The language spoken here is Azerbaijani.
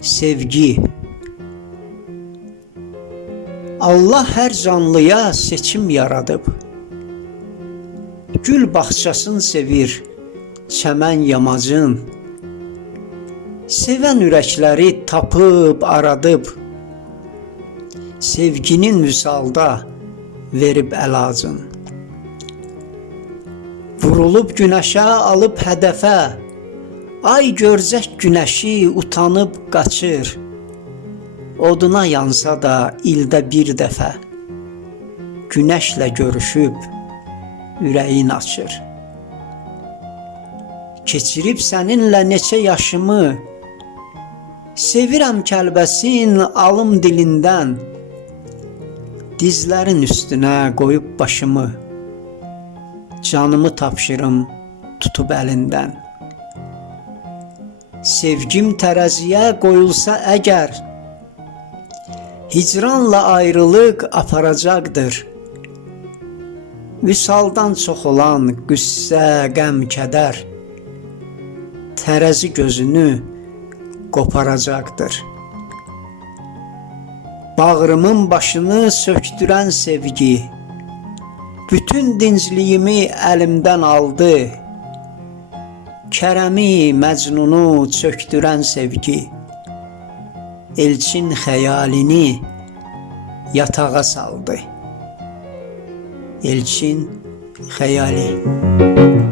Sevgi. Allah hər canlıya seçim yaradıb. Gül bağçasını sevir, çəmən yamacın. Sevən ürəkləri tapıb, aradıb. Sevginin vüsalda verib əlacın. Vurulub günəşə, alıb hədəfə. Ay görcək günəşi utanıb qaçır. Oduna yansa da ildə bir dəfə. Günəşlə görüşüb ürəyin açır. Keçirib səninlə neçə yaşımı, sevirəm kəlbəsin alım dilindən. Dizlərin üstünə qoyub başımı, canımı tapşırım tutub əlindən. Sevgim tərəziyə qoyulsa əgər, hicranla ayrılıq aparacaqdır. Vüsaldan çox olan qüssə, qəm, kədər tərəzi gözünü qoparacaqdır. Bağrımın başını söktürən sevgi bütün dincliyimi əlimdən aldı. Kərəmi, Məcnunu çöktürən sevgi Elçin xəyalini yatağa saldı. Elçin xəyali.